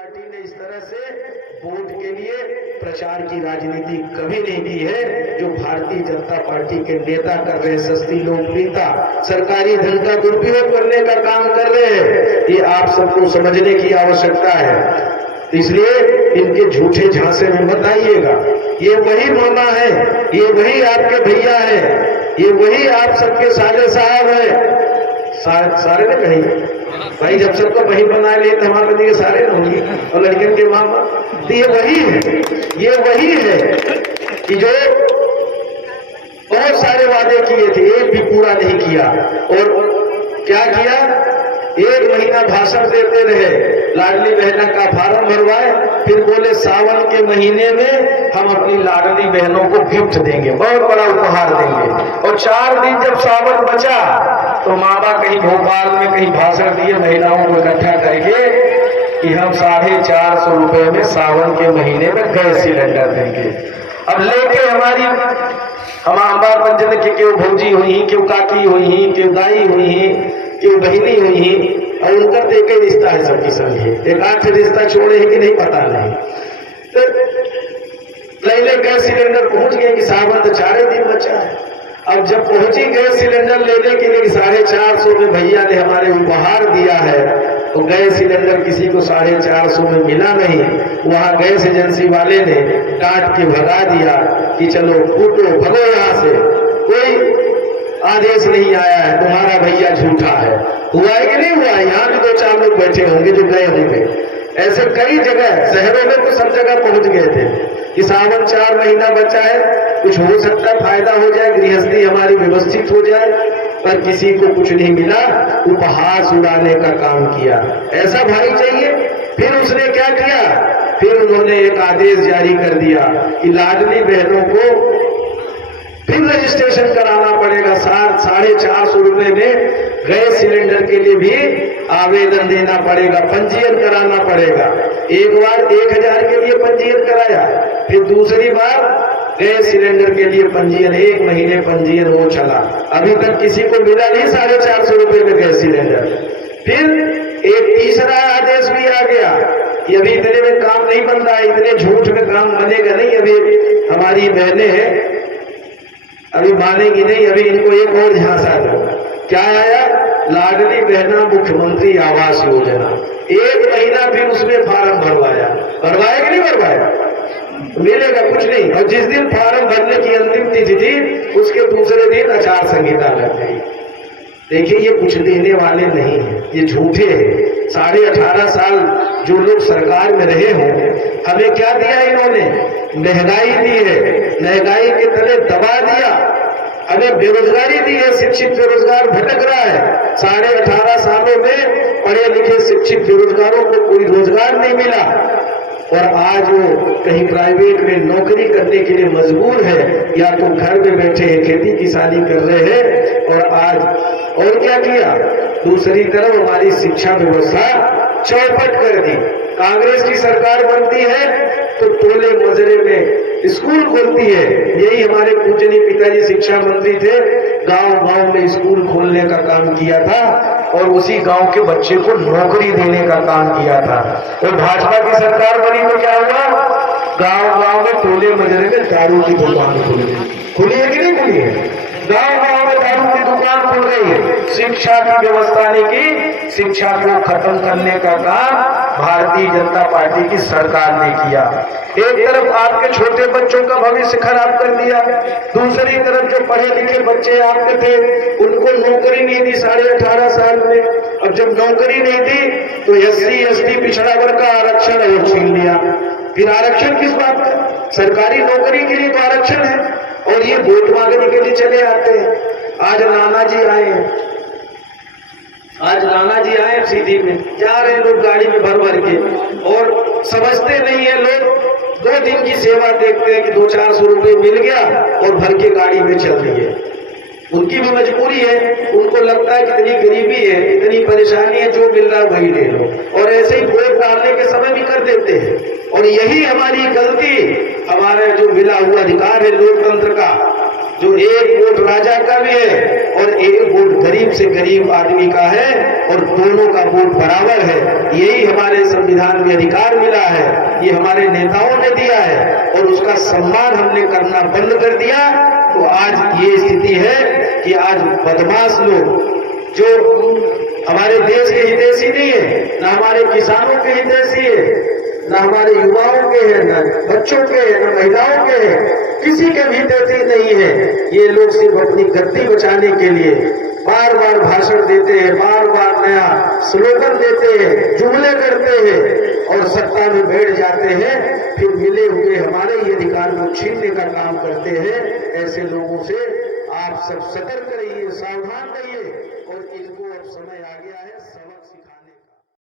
Party ने इस तरह से वोट के लिए प्रचार की राजनीति कभी नहीं की है जो भारतीय जनता पार्टी के नेता कर रहे हैं। सस्ती लोकप्रियता, सरकारी धन का दुरुपयोग करने का काम कर रहे हैं, ये आप सबको समझने की आवश्यकता है। इसलिए इनके झूठे झांसे में मत आइएगा। ये वही मामा है, ये वही आपके भैया है, ये वही आप सबके साले साहब है। सारे ने कही भाई, जब सबको वही बना लिए तो हमारे बंदी के सारे न होंगे और लड़कियों के मामा। तो ये वही है, ये वही है कि जो बहुत सारे वादे किए थे, एक भी पूरा नहीं किया। और क्या किया, एक महीना भाषण देते रहे, लाडली बहना का फार्म भरवाए, फिर बोले सावन के महीने में हम अपनी लाडली बहनों को गिफ्ट देंगे, बहुत बड़ा उपहार देंगे। और 4 दिन जब सावन बचा तो मामा कहीं भोपाल में कहीं भाषण दिए महिलाओं को इकट्ठा करके कि हम 450 रुपए में सावन के महीने में गैस सिलेंडर देंगे। अब लेके हमारी हम अंबार पंचन के क्यों भौजी हुई, क्यों काकी हुई, क्यों दाई हुई, क्यों बहनी हुई, और उनका तो एक ही रिश्ता है सबकी सब। एक 8 रिश्ता छोड़े है कि नहीं पता नहीं। तो पहले गैस सिलेंडर पहुंच गए कि सावन तो 4 दिन बचा है। अब जब पहुंची गैस सिलेंडर लेने के लिए 450 में भैया ने हमारे उपहार दिया है, तो गैस सिलेंडर किसी को 450 में मिला नहीं। वहां गैस एजेंसी वाले ने डांट के भगा दिया कि चलो फूटो, भगो यहाँ से, कोई आदेश नहीं आया है, तुम्हारा भैया झूठा है। हुआ है कि नहीं हुआ? यहाँ भी 2-4 लोग बैठे होंगे जो गए होंगे। ऐसे कई जगह शहरों में तो सब जगह पहुंच गए थे कि सावन 4 महीना बचा है, कुछ हो सकता है फायदा हो जाए, गृहस्थी हमारी व्यवस्थित हो जाए, पर किसी को कुछ नहीं मिला, उपहास उड़ाने का काम किया। ऐसा भाई चाहिए। फिर उसने क्या किया, फिर उन्होंने एक आदेश जारी कर दिया कि लाडली बहनों को फिर रजिस्ट्रेशन कराना पड़ेगा। 450 रुपए में गैस सिलेंडर के लिए भी आवेदन देना पड़ेगा, पंजीयन कराना पड़ेगा। एक बार 1000 के लिए पंजीयन कराया, फिर दूसरी बार गैस सिलेंडर के लिए पंजीयन, 1 महीने पंजीयन वो चला। अभी तक किसी को मिला नहीं 450 रुपए में गैस सिलेंडर। फिर एक तीसरा आदेश भी आ गया कि अभी इतने में काम नहीं बन रहा है, इतने झूठ में काम बनेगा नहीं। अभी हमारी बहनें अभी मानेगी नहीं, अभी इनको एक और झांसा दो। क्या आया, लाडली बहना मुख्यमंत्री आवास योजना। 1 महीना फिर उसमें फार्म भरवाया कि नहीं भरवाया? मिलेगा कुछ नहीं। और जिस दिन फार्म भरने की अंतिम तिथि थी, उसके दूसरे दिन आचार संहिता लग गई। देखिए, ये कुछ देने वाले नहीं है, ये झूठे हैं। 18.5 साल जो लोग सरकार में रहे हों, हमें क्या दिया इन्होंने? महंगाई दी है, महंगाई के तले दबा दिया, हमें बेरोजगारी दी है, शिक्षित बेरोजगार भटक रहा है। 18.5 सालों में पढ़े लिखे शिक्षित बेरोजगारों को कोई रोजगार नहीं मिला, और आज वो कहीं प्राइवेट में नौकरी करने के लिए मजबूर है, या तो घर में बैठे हैं खेती किसानी कर रहे हैं। और आज और क्या किया, दूसरी तरफ हमारी शिक्षा व्यवस्था चौपट कर दी। कांग्रेस की सरकार बनती है तो टोले मजरे में स्कूल खोलती है। यही हमारे पूजनीय पिताजी शिक्षा मंत्री थे, गांव-गांव में स्कूल खोलने का काम किया था और उसी गांव के बच्चे को नौकरी देने का काम किया था। और भाजपा की सरकार बनी तो क्या हुआ, गांव-गांव में टोले मजरे में दारू की दुकान खुली है कि नहीं खुली है? गांव-गांव में दारू की दुकान खुल रही है। शिक्षा की व्यवस्था ने की, शिक्षा को खत्म करने का काम भारतीय जनता पार्टी की सरकार ने किया। एक तरफ आपके छोटे बच्चों का भविष्य खराब कर दिया, दूसरी तरफ जो पढ़े लिखे बच्चे आपके थे उनको नौकरी नहीं दी 18.5 साल में। अब जब नौकरी नहीं दी तो SC ST पिछड़ा वर्ग का आरक्षण और छीन लिया। फिर आरक्षण किस बात का? सरकारी नौकरी के लिए तो आरक्षण है, और ये वोट मांगने के लिए चले आते हैं। आज नाना जी आए हैं, आज नाना जी आए सीधी में, जा रहे लोग गाड़ी में भर भर के, और समझते नहीं है लोग। 2 दिन की सेवा देखते हैं कि 200-400 रुपए मिल गया और भर के गाड़ी में चल रही है। उनकी भी मजबूरी है, उनको लगता है कि इतनी गरीबी है, इतनी परेशानी है, जो मिल रहा है वही ले लो, और ऐसे ही वोट डालने के समय भी कर देते हैं। और यही हमारी गलती, हमारे जो मिला हुआ अधिकार है लोकतंत्र का, जो एक वोट राजा का भी है और एक वोट गरीब से गरीब आदमी का है और दोनों का वोट बराबर है। यही हमारे संविधान में अधिकार मिला है, ये हमारे नेताओं ने दिया है और उसका सम्मान हमने करना बंद कर दिया। तो आज ये स्थिति है कि आज बदमाश लोग जो हमारे देश के हितैषी नहीं है, ना हमारे किसानों के हितैषी है, ना हमारे युवाओं के हैं, ना बच्चों के हैं, ना महिलाओं के हैं, किसी के भी हितैषी नहीं है। ये लोग सिर्फ अपनी गद्दी बचाने के लिए बार बार भाषण देते हैं, बार बार नया स्लोगन देते हैं, जुमले करते हैं और सत्ता में बैठ जाते हैं, फिर मिले हुए हमारे ये अधिकार को छीनने का काम करते हैं। ऐसे लोगों से आप सब सतर्क रहिए, सावधान रहिए और इनको अब समय आ गया है।